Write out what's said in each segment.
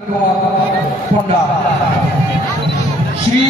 पंडा श्री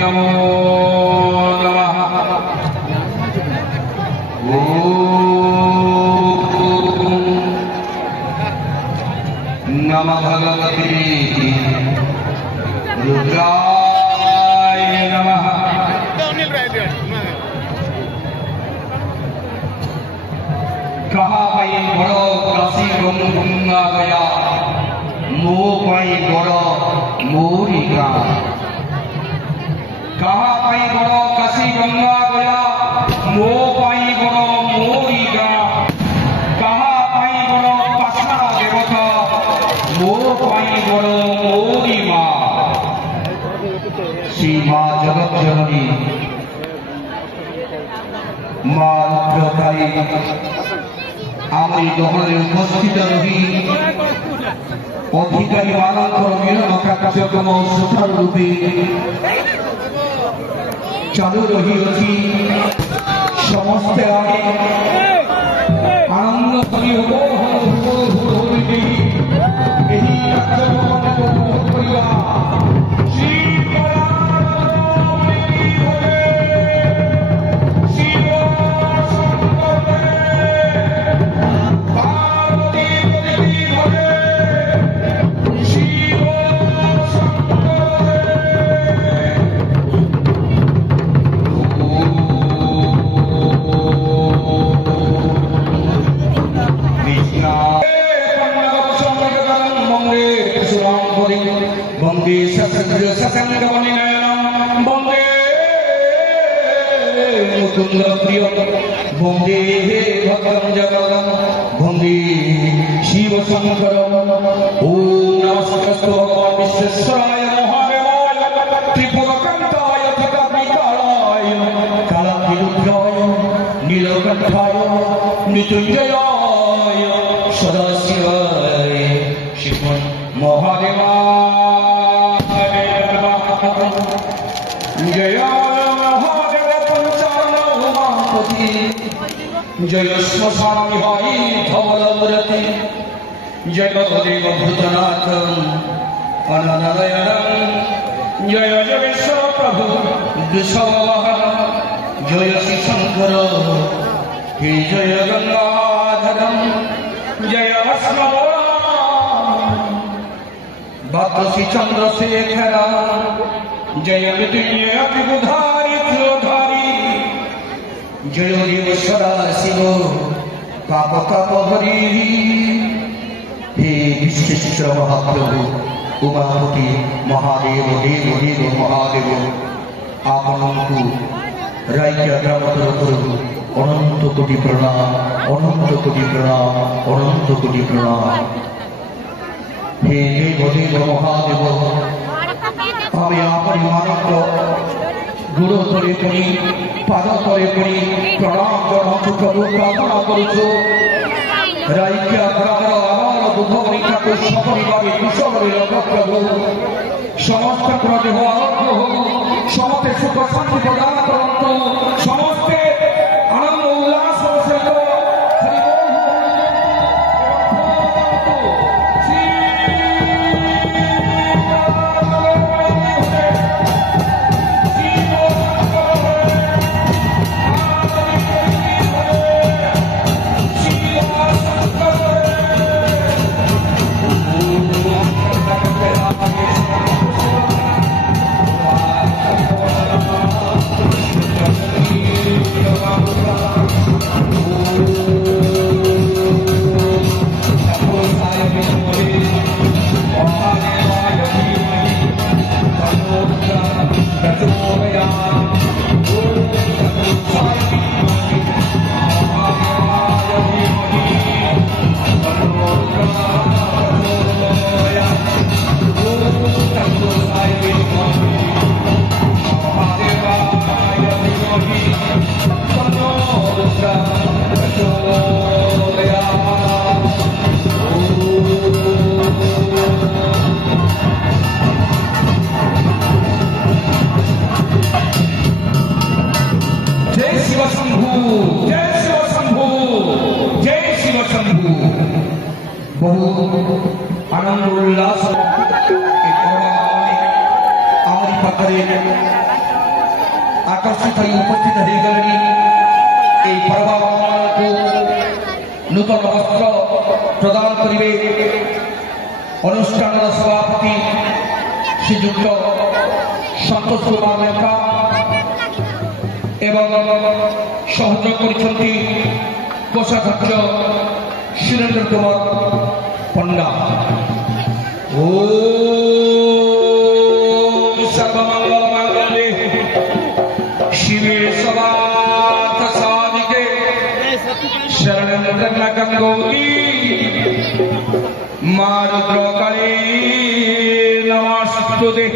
नमो नमः। नमः भगवते रुद्राय नमः। कहा भाई बड़ो काशी गंगा गया मो भाई बड़ो मोरिका। कहा भाई बड़ो काशी गंगा गया मो भाई बड़ो मोरिका। कहा भाई बड़ो पाषाण देवता मो भाई बड़ो मोरी माँ। श्री माँ जगत जननी माँ रुद्रताई आमरी दहले उपस्थित रही अधिकारी मानकर मिलन कार्यक्रम सुचारू रूपे चालू रही अच्छी समस्ते आनंद बंदे बंदे मुकुंद प्रिय बंदे भद्रम जगदम बंदे शिव शंकर ओम नमस्ते भगवान विश्वेश्वराय महादेवाय त्रिपुरकांताय तथाकालाय कालातिरुद्राय नीलकंठाय मृत्युंजयाय सदाशिवाय शिव महादेवाय जय महादेव पंचानौमापति जय श्मशान भाई धवलव्रति जय देव भूतनाथ अनलयन जय जगेश्वर प्रभु वृषभवाहन जय श्री शंकर हे जय गंगाधरम जय अस्मद भक्त श्री चंद्रशेखर जय मृत्युंजय अतिबुधारी त्रिलोधारी जय देव सदाशिव पाप ताप हरि हे विश्वेश्वर महाप्रभु उमापति महादेव देव देव महादेव आपनकु राइया ग्रामतर करु अनंत कोटि प्रणाम अनंत कोटि प्रणाम अनंत कोटि प्रणाम। हे देव देव महादेव আমি আপনি মানব গুরু তলে পড়ি পাদ তলে পড়ি প্রণাম জনাচ্ছু প্রভু প্রার্থনা করুছু রাইকা গ্রামর আমার দুধবনিকাকে সপরিবারে কুশলে রক্ষা প্রভু সমস্ত দেহ আরোগ্য হোক সমস্ত সুখ শান্তি প্রদান করন্তু সমস্তে আনন্দ উল্লাস সহিত বহু আনন্দ উল্লাস আমারি পাখে আকর্ষিত উপস্থিত হয়ে গেলেন এই পর্বকে নূতন বস্ত্র প্রদান করিবে অনুষ্ঠানের সভাপতি শ্রীযুক্ত সন্তোষ কুমার লেখা এবং সহযোগ করেছেন কোষাধ্যক্ষ सुरेंद्र कुमार पंडा। ओम सर्वमंगल मांगल्ये शिवे सर्वार्थ साधिके शरणं त्र्यंबकं गौरी मां रुद्रकाली नमस्तुते।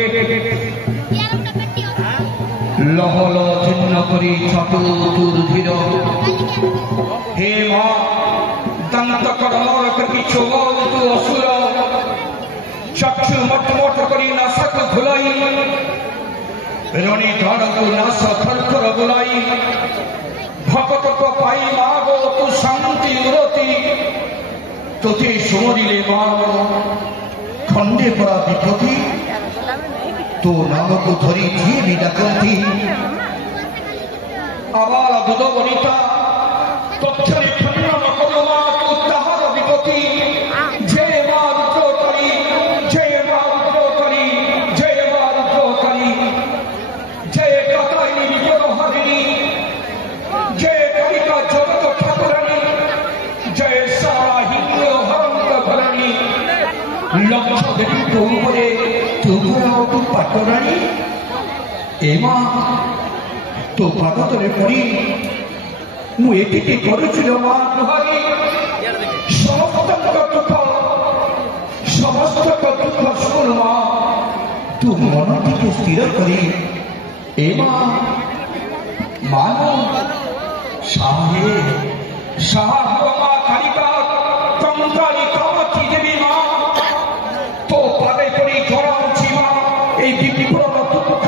लहल छिन्न करी चतुर्धीर हे मां दंत कड़मर करी चोगतु असुर चक्षु मटमट करी नासक धुलाई रणी धड़कु नास थरथर बुलाई भक्त को पाई मागो तु शांति उरती तुझे सुमरिले मागो खंडे पड़ा विपत्ति तो नाम को धरी जी भी डकती आवाल दुध वनिता तक्षणे खंडन करुमा तू ताहार विपत्ति जय मा रुद्रकाली जय मा रुद्रकाली जय मा रुद्रकाली जय कातायिनी विजयहारिणी जय कालिका जगत ठाकुरानी जय सारा हिंदू हरंत भरणी लक्ष देवी तो ऊपरे तू घरा तू पाटरानी एमा तो भागतरे पड़ी मु एटिके करुचिलो मा तुहारी समस्त दुख शुण मा तू मन टिके स्थिर करी एमा मानो साहे साहा मा कालिका कंकाली कामती देवी मा तो पादे पड़ी जड़ाउछि मा এই বিপুল দুঃখ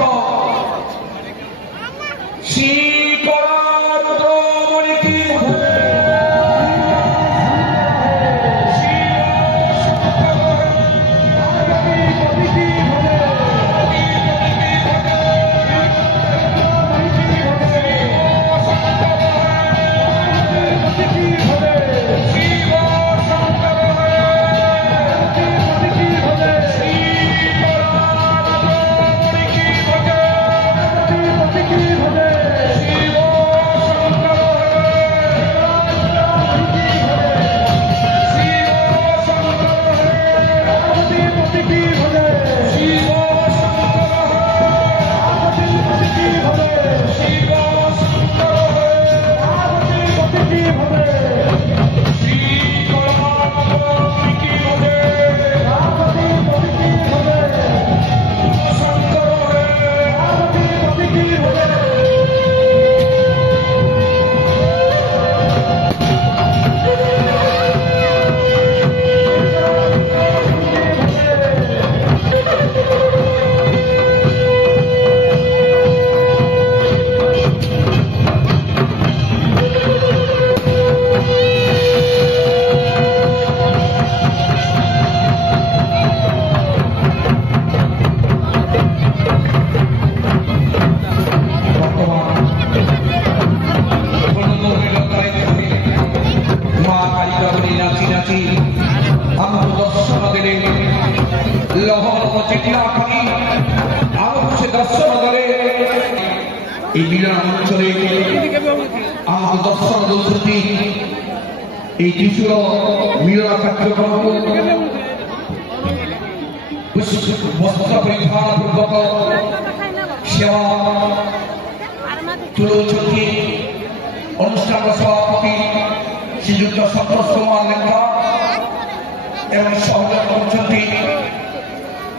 चिठिया आखि आलोक से दर्शन दे এই মিলন অঞ্চলে আমাকে দর্শন দৌড়তি এই ত্রিশূল মিলন কার্যক্রম বস্ত্র পরিধান পূর্বক সেবা তুলুଛନ୍ତି অনুষ্ঠান সভাপতি শ্রীযুক্ত সন্তোষ কুমার লেঙ্গা এবং সহযোগ করছেন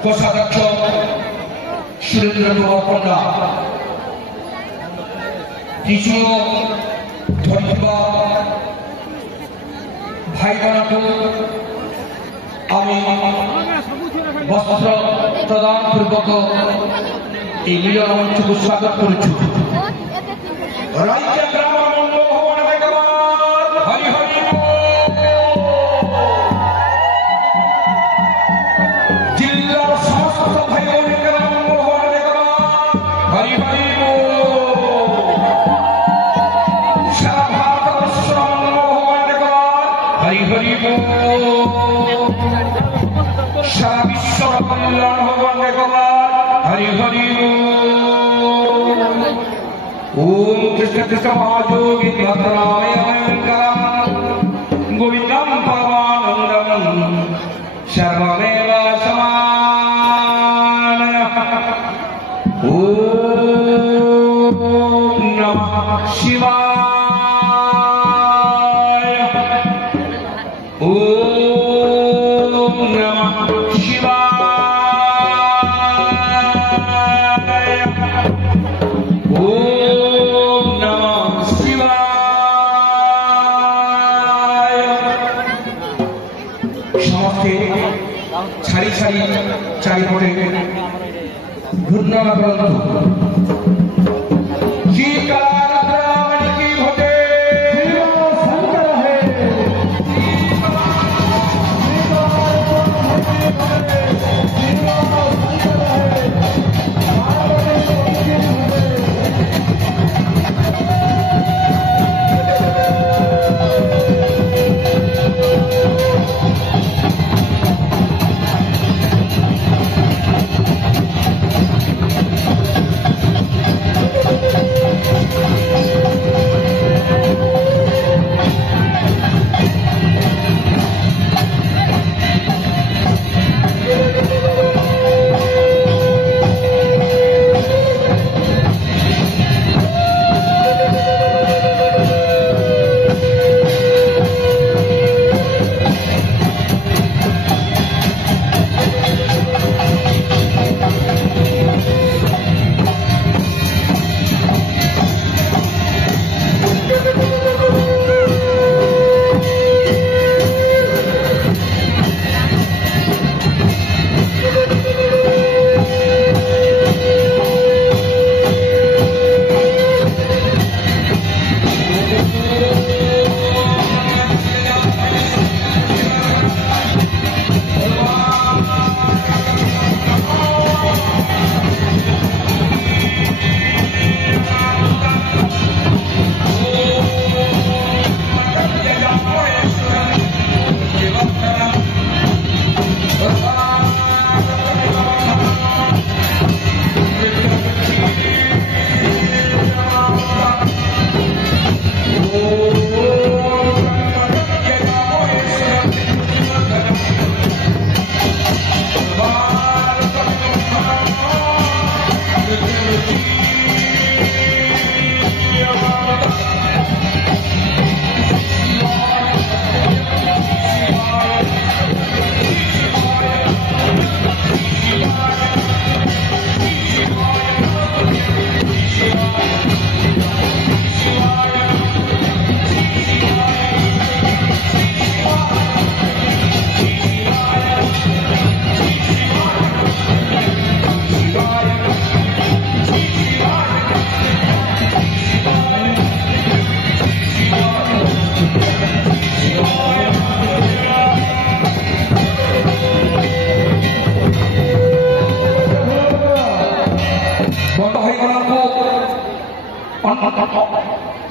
কোষাধ্যক্ষ সুরেন্দ্র কুমার পণ্ডা ত্রিশূল ধরিଥିବା ভাইମାନଙ୍କୁ আমি বস্ত্র প্রদান পূর্বক এই মিলন মঞ্চକୁ স্বাগত করুଛୁ রাজ্য গ্রাম মঙ্গল ভবন বেগবান হরি হরি জিল্লার সমস্ত ভাই বোনেদের মঙ্গল ভবন বেগবান হরি হরি সারা ভারতবর্ষ মঙ্গল ভবন বেগবান হরি হরি সারা বিশ্বর কল্যাণ ভগবান বেগবান হরি হরি ओम कृष्ण कृष्ण महाजोगी भद्राय भयंकरम गोविंदम परमानंदम सर्वमेव समानय ओम नमः शिवाय ओम नमः शिवाय ছাড়ি ছাড়ি চারিপটে ঘূর্ণনা করন্তু কি কালারাত্রামণি কি ঘটে শঙ্কর হে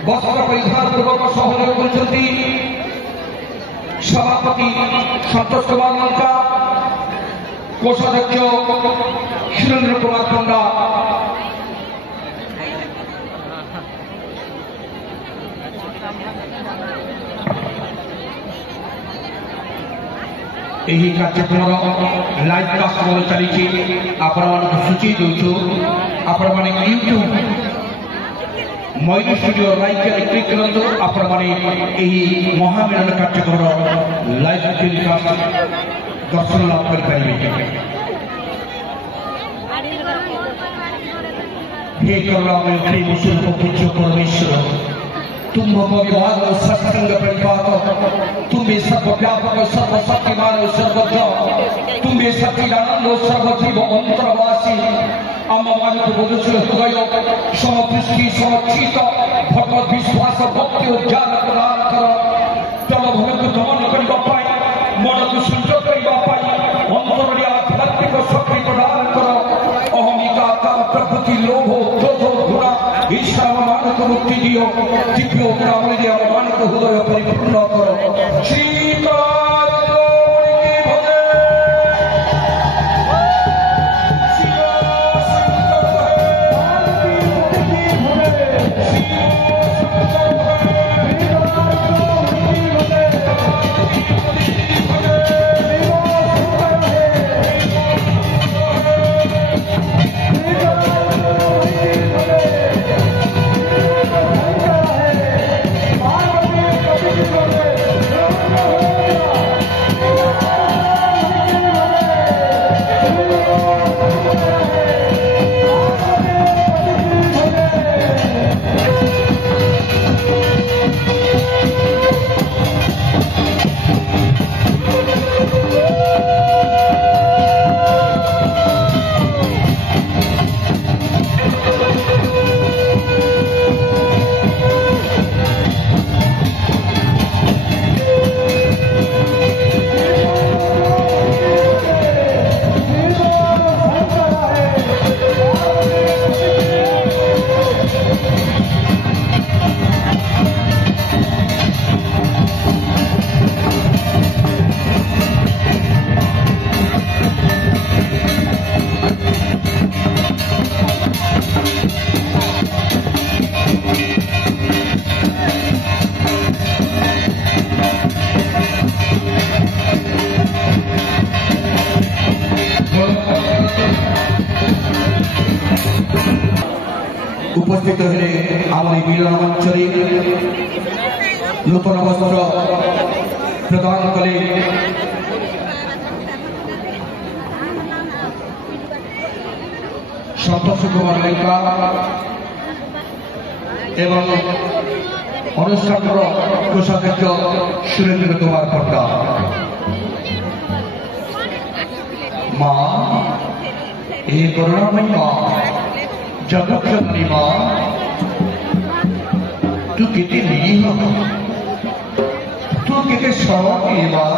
বস্ত্র পরিধান পূর্বক সহযোগ করছেন সভাপতি সন্তোষ কুমার লেঙ্গা কোষাধ্যক্ষ সুরেন্দ্র কুমার পণ্ডা, ଏହି କାର୍ଯ୍ୟକ୍ରମର ଲାଇଭ୍ କାଷ୍ଟ ମଧ୍ୟ ଚାଲିଛି। ଆପଣମାନଙ୍କୁ ସୂଚୀ ଦେଉଛୁ, ଆପଣମାନେ ୟୁଟ୍ୟୁବ୍ ମୟୂର ଷ୍ଟୁଡିଓ ଲାଇଭ୍ରେ କ୍ଲିକ୍ କରନ୍ତୁ। ଆପଣମାନେ ଏହି ମହାମିଳନ କାର୍ଯ୍ୟକ୍ରମର ଲାଇଭ୍ ଟେଲିକାଷ୍ଟ ଦର୍ଶନ ଲାଭ କରିପାରିବେ। हे करुणामय प्रेम स्वरूप पूज्य परमेश्वर, तुम विभाग सत्संग प्रणिपात, तुम्हें सर्वव्यापक सर्वशक्तिमान सर्वज्ञ, तुम्हें सच्चिदानंद सर्वजीव अंतरवासी, अम्मावानित बोधशील हृदय समदृष्टि समचित भगवत विश्वास भक्ति उज्जाल प्रदान कर। तल भूमिको दमन करने पाई, मन को संयत करने अंतरे आध्यात्मिक शक्ति प्रदान कर। अहमिका काम प्रकृति लोभ क्रोध घृणा ईर्षा मान को मुक्ति दियो। दिव्य नाम दे मान को हृदय परिपूर्ण करो। उपस्थित हेले आम मिलन मंच नूतन वस्त्र प्रदान कले संतोष कुमार लेंका एवं अनुष्ठान कोषाध्यक्ष सुरेंद्र कुमार पट्टा। माँ ए करुणामयी माँ, जगत जननी माँ, तू कितनी निरीह, तू कितने सरल माँ,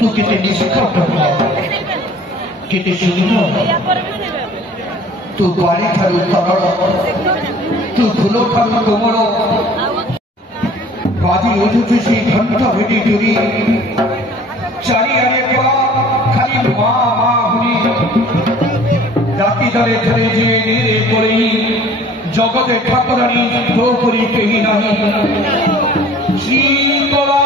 तू कितने निष्कपट माँ, कितने सुंदर, तू बारी ठारू तरल, तू फूलों ठारू कोमल, बाजी उठुछु सी घंटा भेटी जुरी, चारिआडे खाली माँ माँ हुई। जाति दले धरे जे नीरे पड़ी जगते ठाकुरानी द्रौपदी कही नहीं। शीतला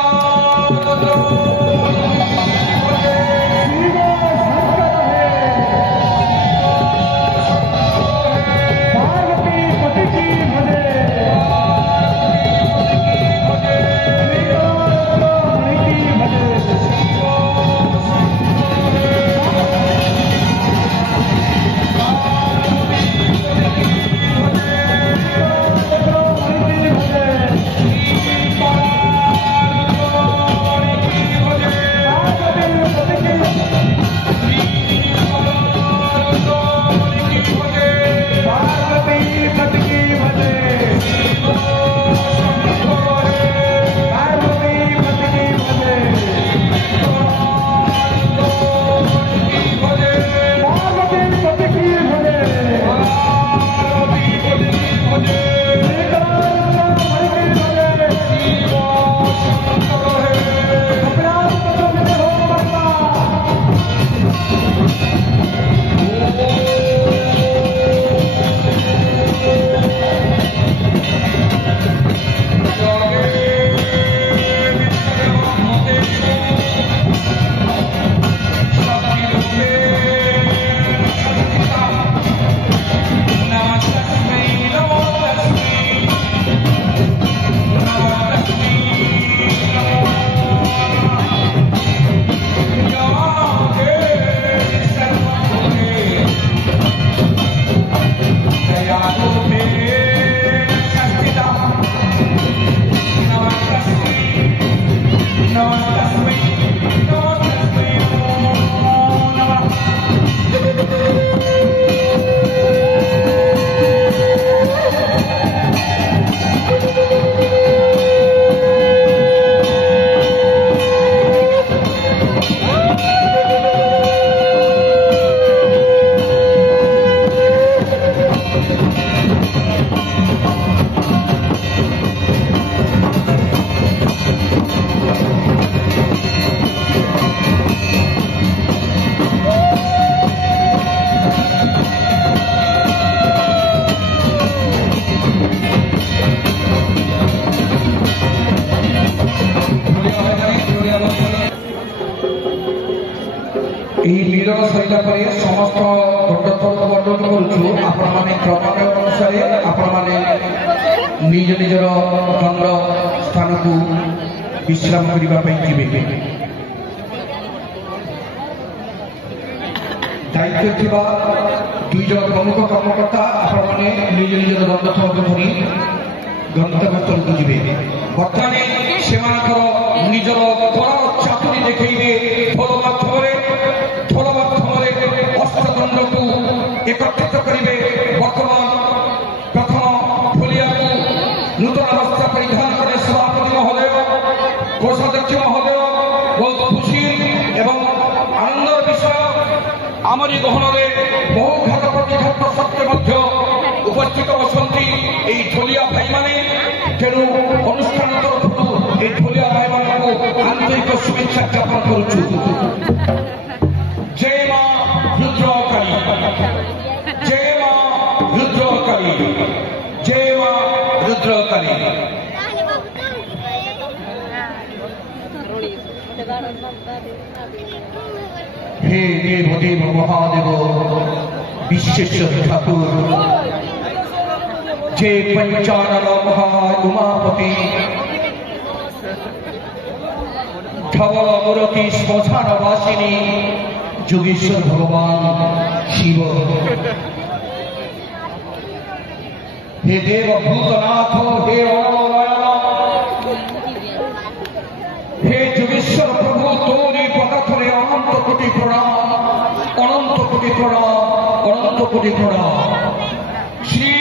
সরিলা পরে সমস্ত দণ্ডস্থল বর্ণন করুছু আপনার ক্রমান্বয় অনুসারে আপনার নিজ নিজের দণ্ড স্থানক বিশ্রাম করা যাবে। দায়িত্ব থাকা দুইজন প্রমুখ কর্মকর্তা আপনার নিজ নিজের দণ্ডস্থলকে ধরি গন্তব্যস্থলକୁ ଯିବେ। ବର୍ତ୍ତମାନ ସେମାନଙ୍କର ନିଜର କଳା ଚାତୁରୀ ଦେଖେଇବେ ଢୋଲ ମାଧ୍ୟମରେ ଅଷ୍ଟଦଣ୍ଡକୁ ଏକତ୍ରିତ କରିବେ। ବର୍ତ୍ତମାନ ପ୍ରଥମ ଫୁଲିଆକୁ ନୂତନ ବସ୍ତ୍ର ପରିଧାନ କରି ସଭାପତି ମହୋଦୟ କୋଷାଧ୍ୟକ୍ଷ ମହୋଦୟ ବହୁତ ଖୁସି ଏବଂ ଆନନ୍ଦର ବିଷୟ ଆମରି ଗହଣରେ ବହୁ ଘାତ ପ୍ରତିଘାତ ସତ୍ତ୍ୱେ ମଧ୍ୟ ଉପସ୍ଥିତ ଅଛନ୍ତି এই ঢোলিয়া ভাইମାନେ। ତେଣୁ ଅନୁଷ୍ଠାନ ତରଫରୁ এই ঢୋଲିଆ ଭାଇମାନଙ୍କୁ ଆନ୍ତରିକ ଶୁଭେଚ୍ଛା ଜ୍ଞାପନ କରୁଛୁ। ଜୟ ମା ରୁଦ୍ରକାଳୀ, ଜୟ ମା ରୁଦ୍ରକାଳୀ, ଜୟ ମା ରୁଦ୍ରକାଳୀ। হে দেবদেব মহাদেব বিশ্বেশ্বর ঠাকুর, যে পঞ্চানন মহা উমাপতি ধবল মূরতি শ্মশানবাসিনী যোগেশ্বর ভগবান শিব, হে দেব ভূতনাথ, হে অনরায়ণ, হে যোগেশ্বর প্রভু, তোরি পদার্থরে অনন্ত কোটি প্রণাম, অনন্ত কোটি প্রণাম, অনন্ত কোটি প্রণাম। শ্রী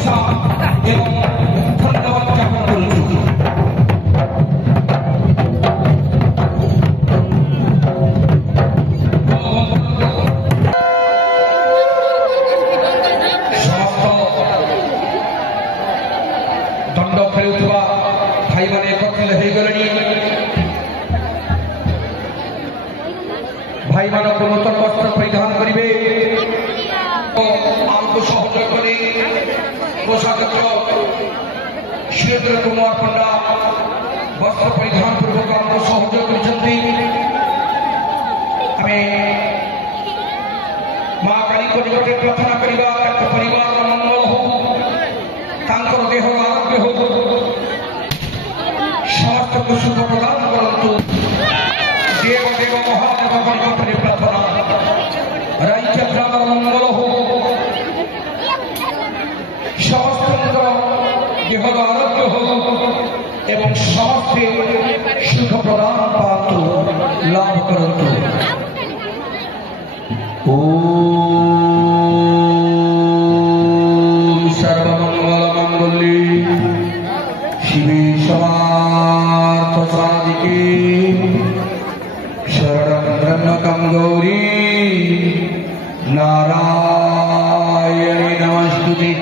প্রশংসা এবং ধন্যবাদ জ্ঞাপন করছি। সমস্ত দণ্ড ফেরুଥିବା ଭାଇମାନେ ଏକତ୍ରିତ ହୋଇଗଲେଣି। ଭାଇମାନଙ୍କୁ ନୂତନ ବସ୍ତ୍ର ପରିଧାନ କରିବେ ଓ ଆମକୁ ସହଯୋଗ କରି କୋଷାଧ୍ୟକ୍ଷ ସୁରେନ୍ଦ୍ର କୁମାର ପଣ୍ଡା ବସ୍ତ୍ର ପରିଧାନ ପୂର୍ବକ ଆମକୁ ସହଯୋଗ କରିଛନ୍ତି। ଆମେ ମା କାଳୀଙ୍କ ନିକଟରେ ପ୍ରାର୍ଥନା କରିବା ତାଙ୍କ ପରିବାରର ମଙ୍ଗଳ ହଉ, ତାଙ୍କର ଦେହର ଆରୋଗ୍ୟ ହଉ, ସମସ୍ତଙ୍କୁ ସୁଖ ପ୍ରଦାନ କରନ୍ତୁ। ଦେବ ଦେବ ମହାଦେବଙ୍କ ନିକଟରେ ପ୍ରାର୍ଥନା ରାଜ୍ୟ ଗ୍ରାମର ମଙ୍ଗଳ ହଉ, ସମସ୍ତଙ୍କର ଦେହର ଆରୋଗ୍ୟ ହଉ ଏବଂ ସମସ୍ତେ ସୁଖ ପ୍ରଦାନ ପାଆନ୍ତୁ, ଲାଭ କରନ୍ତୁ। ଓମ୍ ସର୍ବମଙ୍ଗଳ ମଙ୍ଗଳେ ଶିବେ ସମାର୍ଥ ସାଧିକେ शरणं ब्रह्मकं गौरी नारायणी नमस्तुते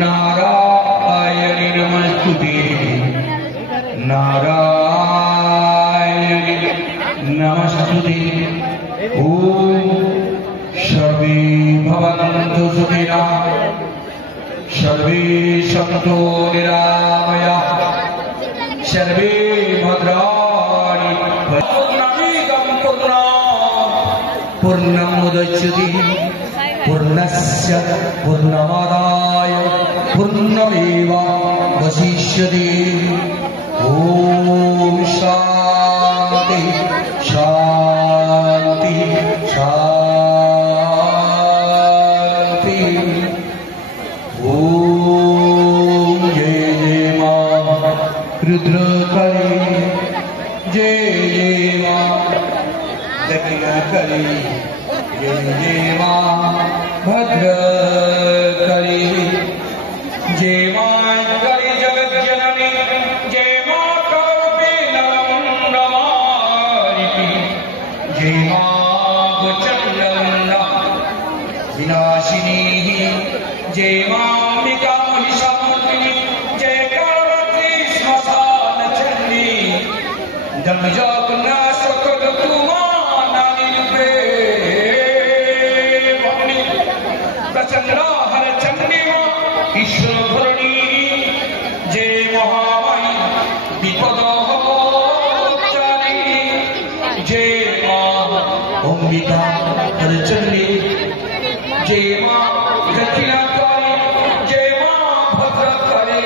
नारायणी नमस्तुते नारायणी नमस्तुते। ॐ सर्वे भवन्तु सुखिनः सर्वे सन्तु निरामयाः सर्वे भद्राणि पूर्णमुदच्यते पूर्णस्य पूर्णमादाय पूर्णमेवावशिष्यते। ॐ शान्ति शान्ति शान्ति। ॐ जय जय मा रुद्रकाली जय जय मा दक्षिणकाली जय जय मा भद्रकाली जय मा काली जगज्जननी जय मा कौपीनमुण्डमालिनी जय मा भुजङ्गमुण्डा विनाशिनी जय माम्बिका महिषामर्दिनी जय कालरात्रि श्मशान चण्डी जगन्नाथ प्रचंडाहर चंडी ईश्वर भरणी जय महामाई विपद जय मां अंबिका हरचंडी जय मां दक्षिणाकाली जय मां भद्रकाली।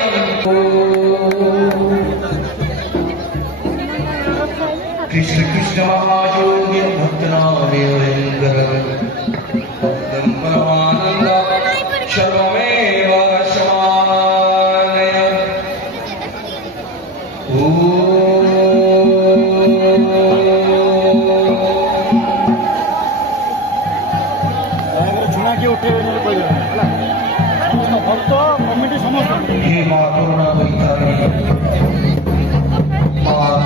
कृष्ण कृष्ण महायोगी भक्तनामेन्द्र परमानंद सर्वमेव समानय। हे मां करुणा वैतारिणी मां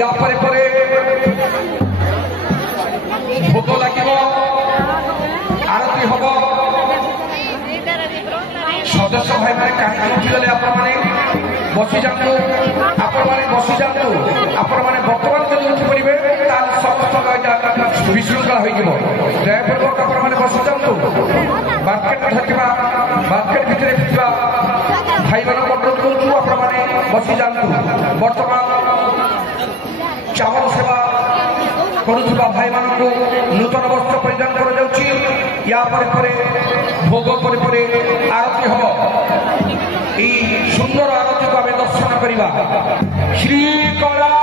या परे परे भोग लगे आरती हम सदस्य भाई मैंने कहीं उठीगले आपने बसी जातु आपने बसी जातु आपने बर्तमान जो उठी पड़े समस्त विशृंखला हो दयापूर्वक आपने बसी जातु मार्केट मार्केट भितर भाई मान अनुरोध करूँ आपने बसी जातु बर्तमान चावल सेवा करुवा भाई मान नूतन वस्त्र परिधान कर भोग पर आरती हम सुंदर आरती को आम दर्शन करवा श्री कला